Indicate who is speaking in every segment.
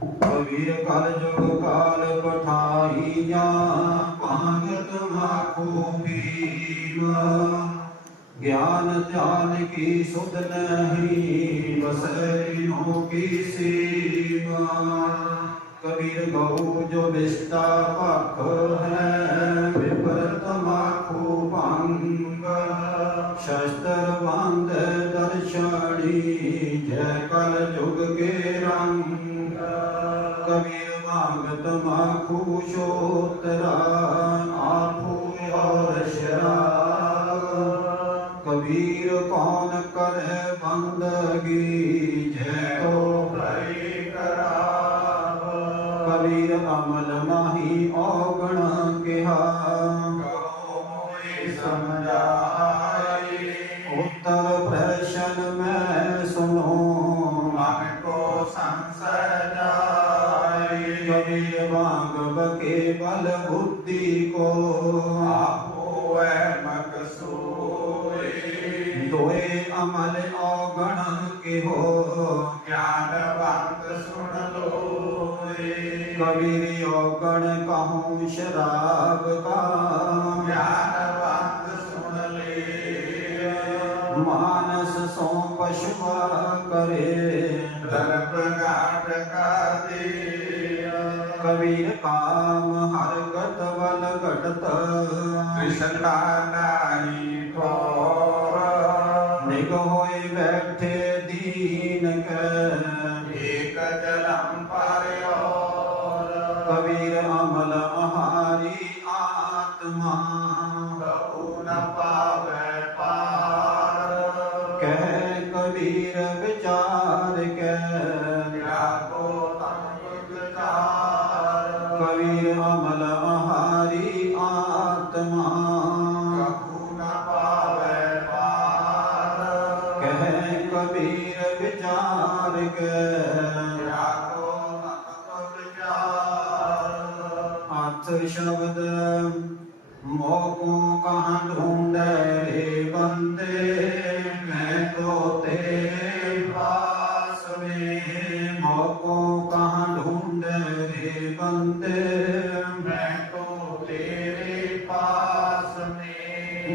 Speaker 1: ਕਬੀਰ ਕਲ ਜੁਗ ਕਾਲ ਪਠਾਈਆ, ਭਾਗਤ ਮਾਖੋ ਪੀਲਾ ਗਿਆਨ ਧਿਆਨ ਕੀ ਸੁਧ ਨਹੀਂ ਬਸੈਨੋ ਕੀ ਸੇਵਾ ਕਬੀਰ ਗਉ ਜੋ ਬਿਸਤਾ ਭਖ ਹੈ, ਵਿਪਰ समझाए उत्तर प्रश्न में सुनो मन को संसजाए केवल बुद्धि को आपो अमल अवगण के हो, ज्ञान बात सुन लो कबीर अवगण कहूँ शराब का, ज्ञान सो पशुमा करे धर्म घाट का कबीर काम हरकत बल घटत कृष्ण नाई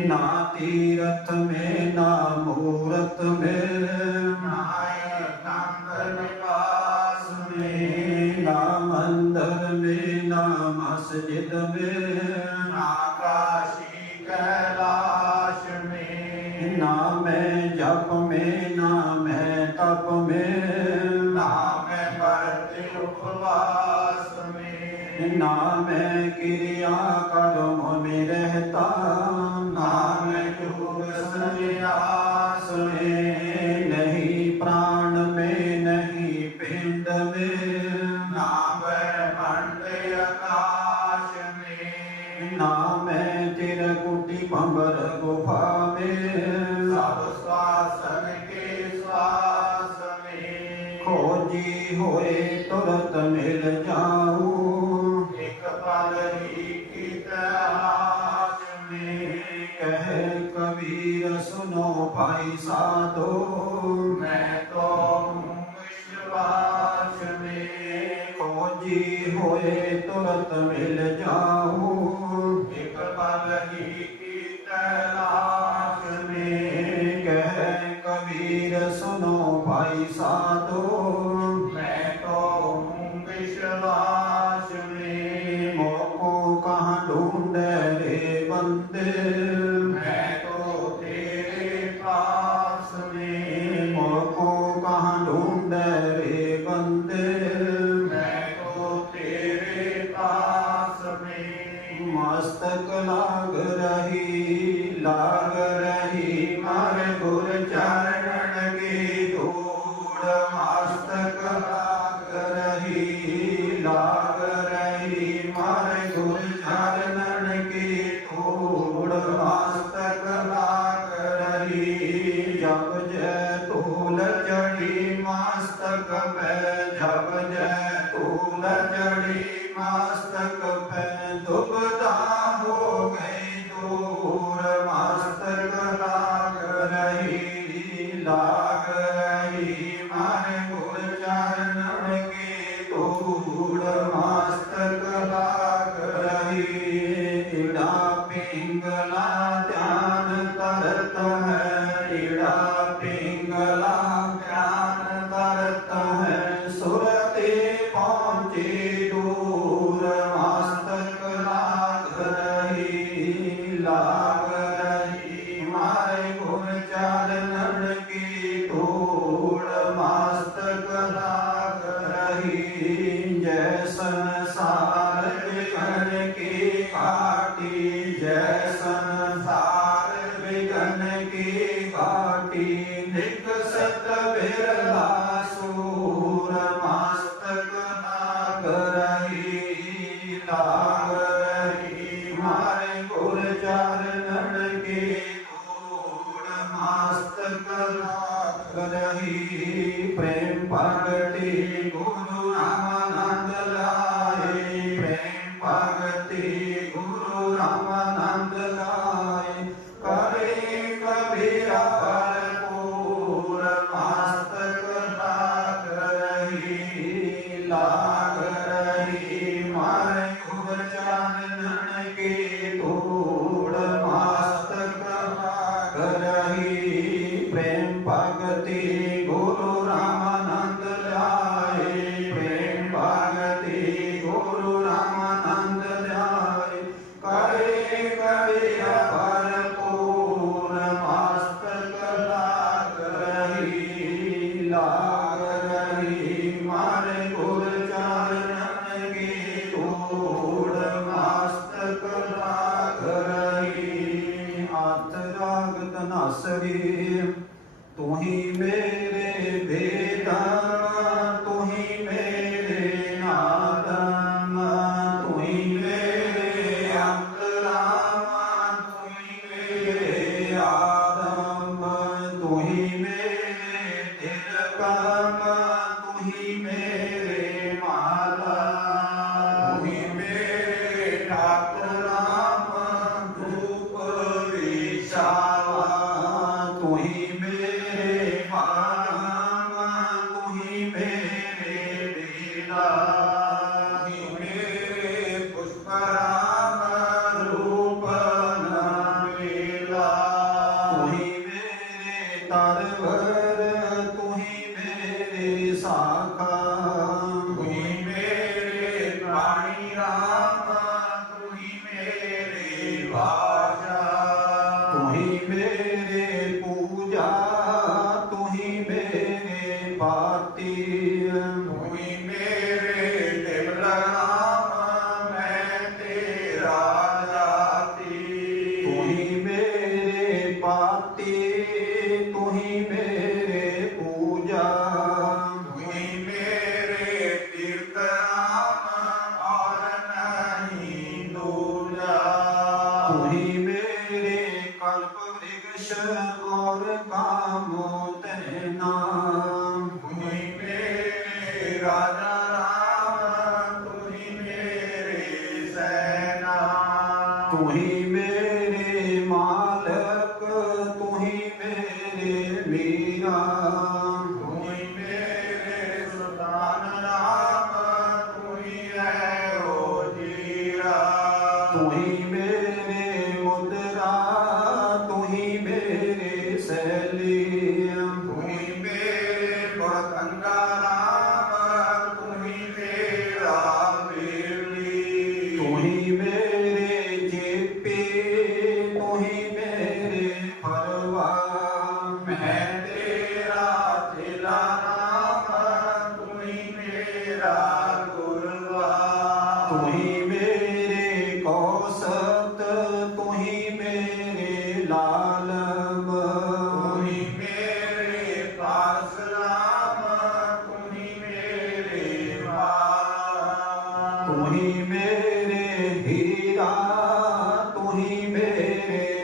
Speaker 1: ना तीरथ में ना मुहूर्त में खोजी होए तुरंत मिल जाऊँ। एक पल ही की में कह कबीर सुनो भाई साधो। मैं तो विश्वास में खोजी होए तुरंत मिल जाऊँ। मस्तक लाग रही लाग रही। ਤੇ ਗੁਰੂ ਰਾਮਾਨੰਦ ਦਾ ही मेरे बेटा 내가 तू ही मेरे धीरा तू ही मेरे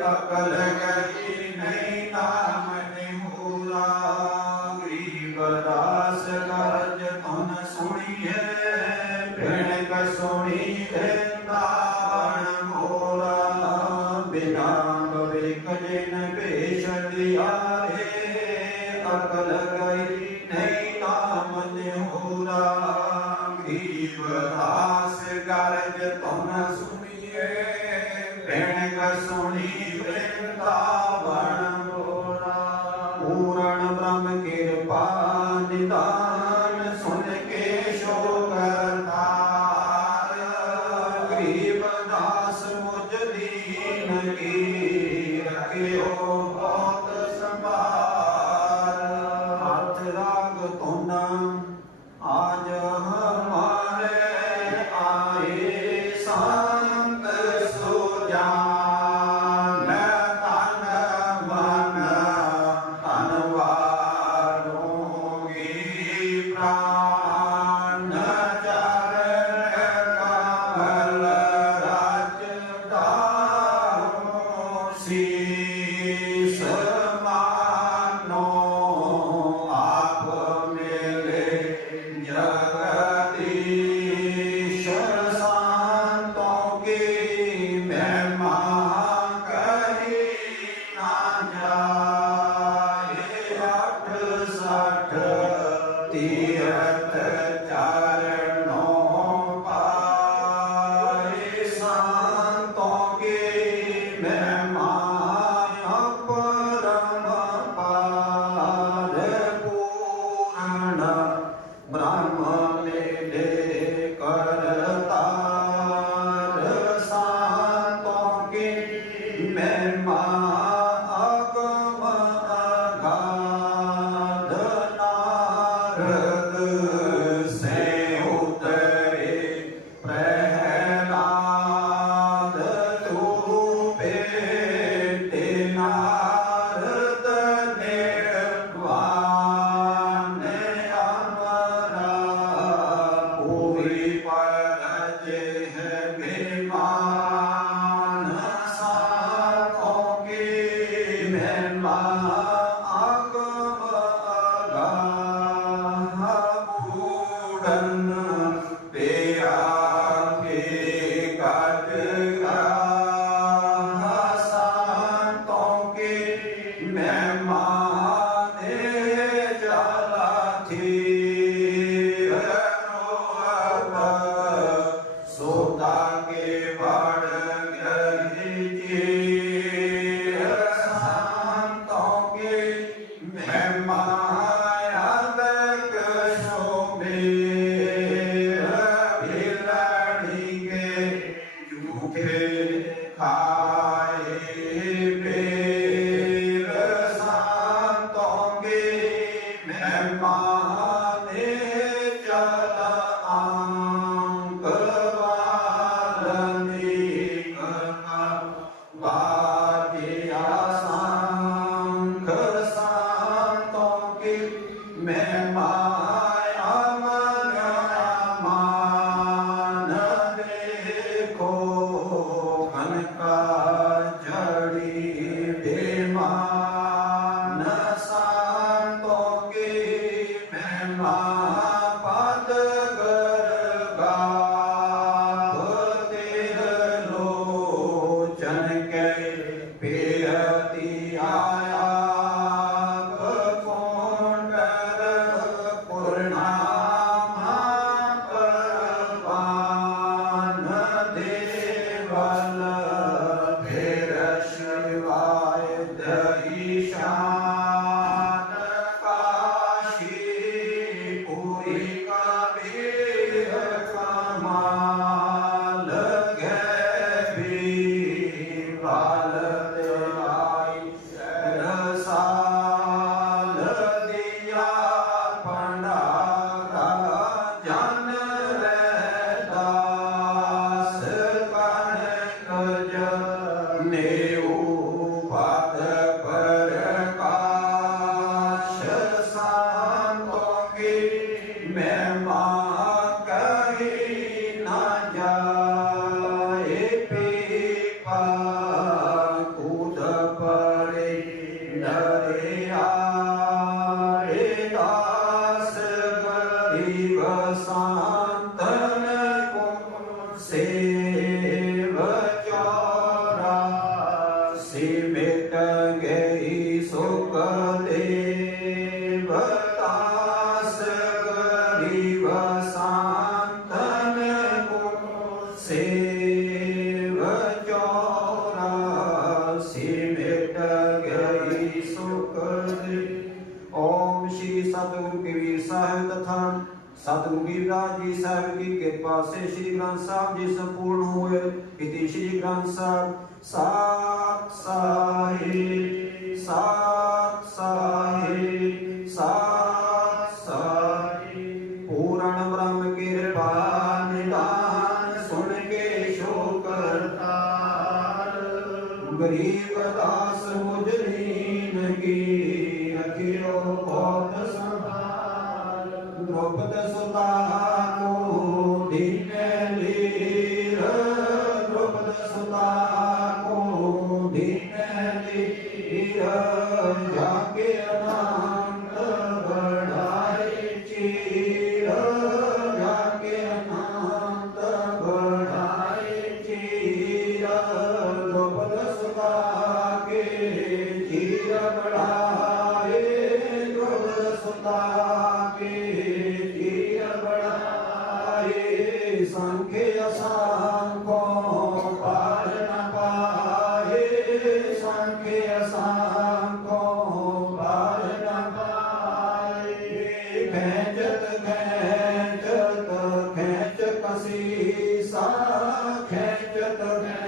Speaker 1: सकल कहीं आजा and Yeah.
Speaker 2: Vivansa साख है चतुर है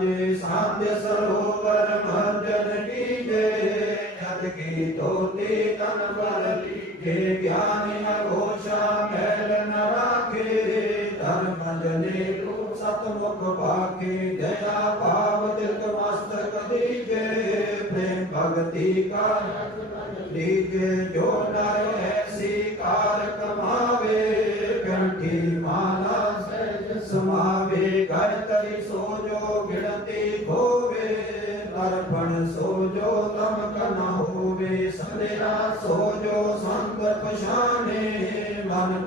Speaker 2: जी सांध्य सरोवर भंजन की जय। जग की तोते तन पर लीके ज्ञान घोषा मैल न राखे धर्म जने को सतमुख पाके दया भाव तिलक मस्तक दीजे। प्रेम भक्ति का लीजे जो नर ऐसी कार कमा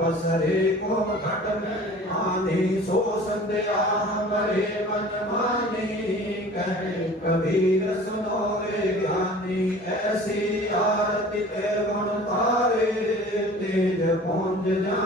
Speaker 2: बसरे को घट में आनी सो संध्या हमारे मन मानी कहे कबीर सुनो रे ज्ञानी ऐसी आरती गुण तारे तेज पहुंच जा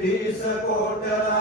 Speaker 2: ಸಿದ್ಧಿಸಕೋಟರ